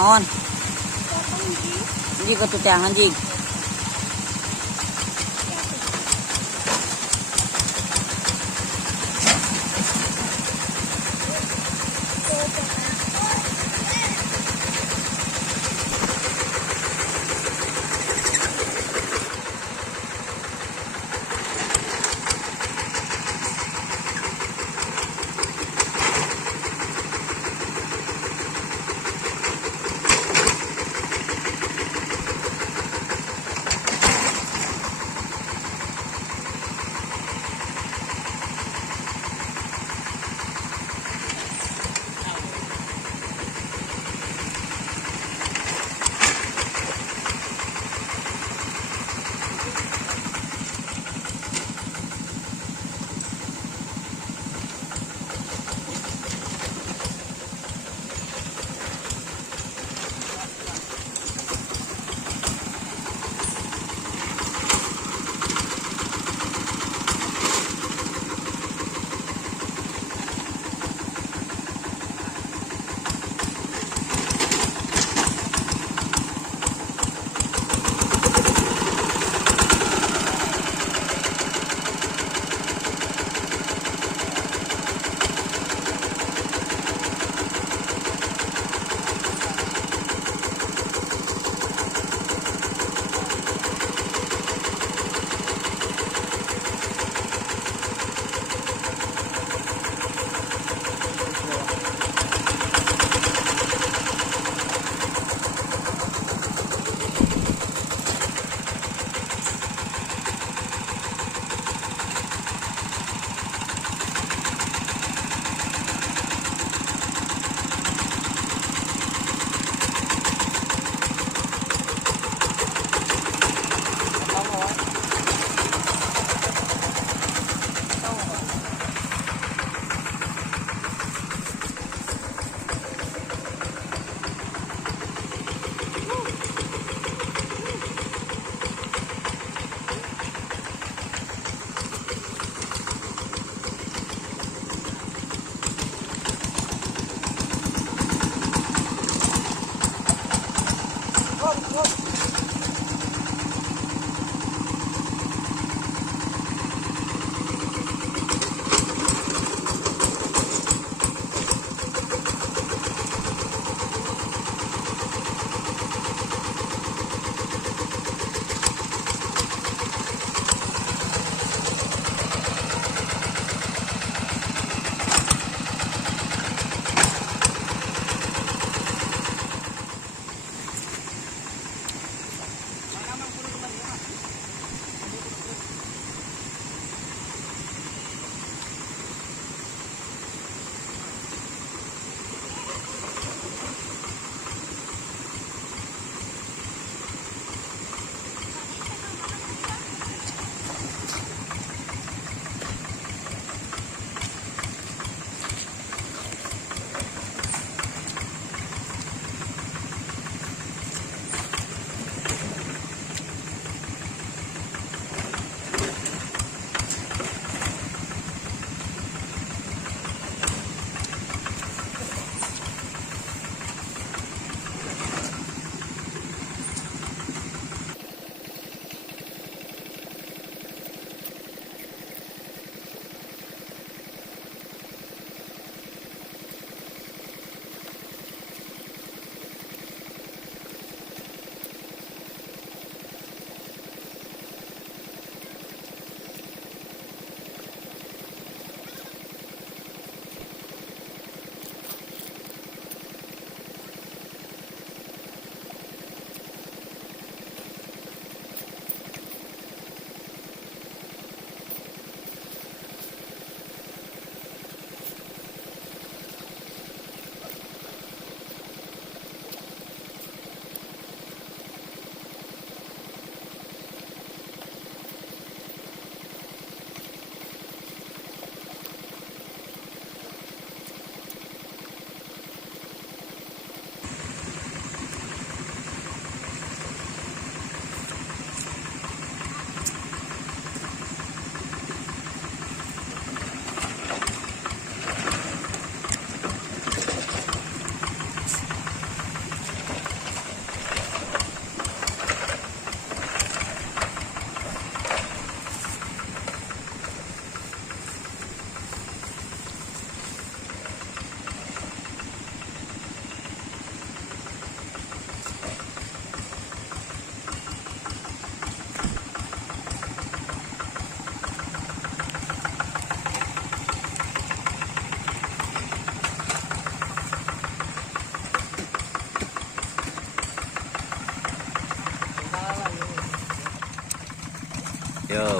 naon? Anjing ke teh anjing.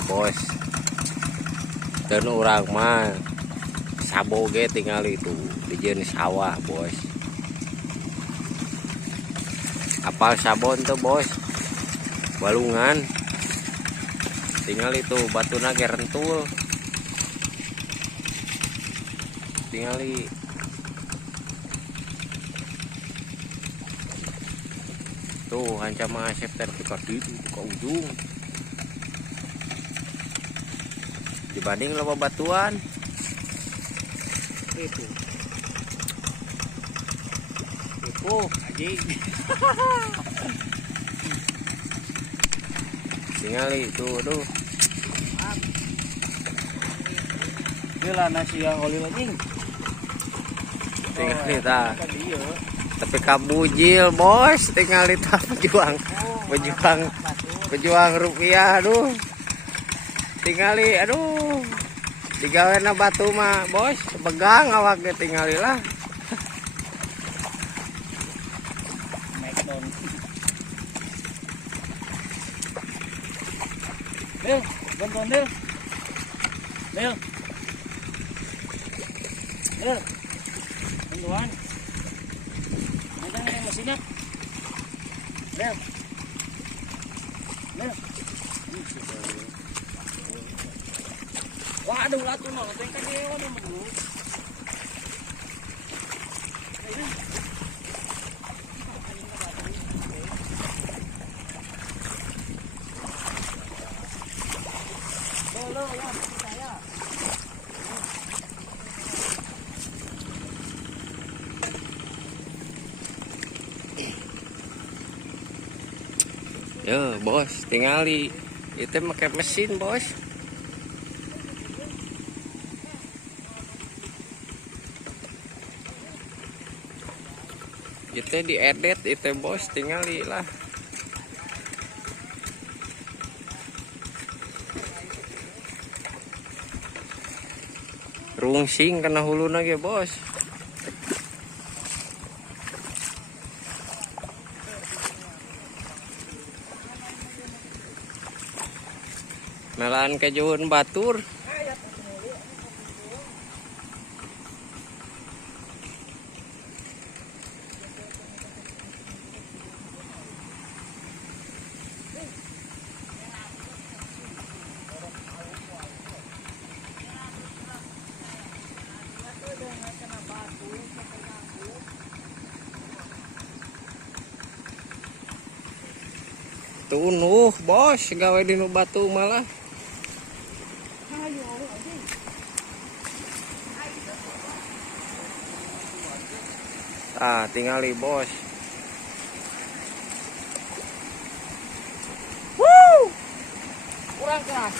bos. Dan orang mah saboge tinggal itu di jenis sawah bos. Apal sabon tuh bos, balungan tinggal itu batu nage rentul tingali tuh hancam asep terpikir itu ke ujung dibanding loba batuan itu anjing tingali itu aduh gila nasi yang oli lagi tinggal kita tapi kabujil bos tinggal kita pejuang rupiah aduh tingali aduh digawena batu mah bos pegang awaknya tingalilah Dil, bantuan Dil. Dil. Dil. Bantuan. Ada mesinnya. Dil. Dil. Waduh, latu no, tengkan dia waduh dulu. Ya bos, tingali itu pakai mesin bos. Itu diedit itu bos, tingali lah. Rungsing kena hulu lagi bos. Melan kejuan batur. Tuh bos gawe di batu malah. Ah, tingali bos. Kurang keras.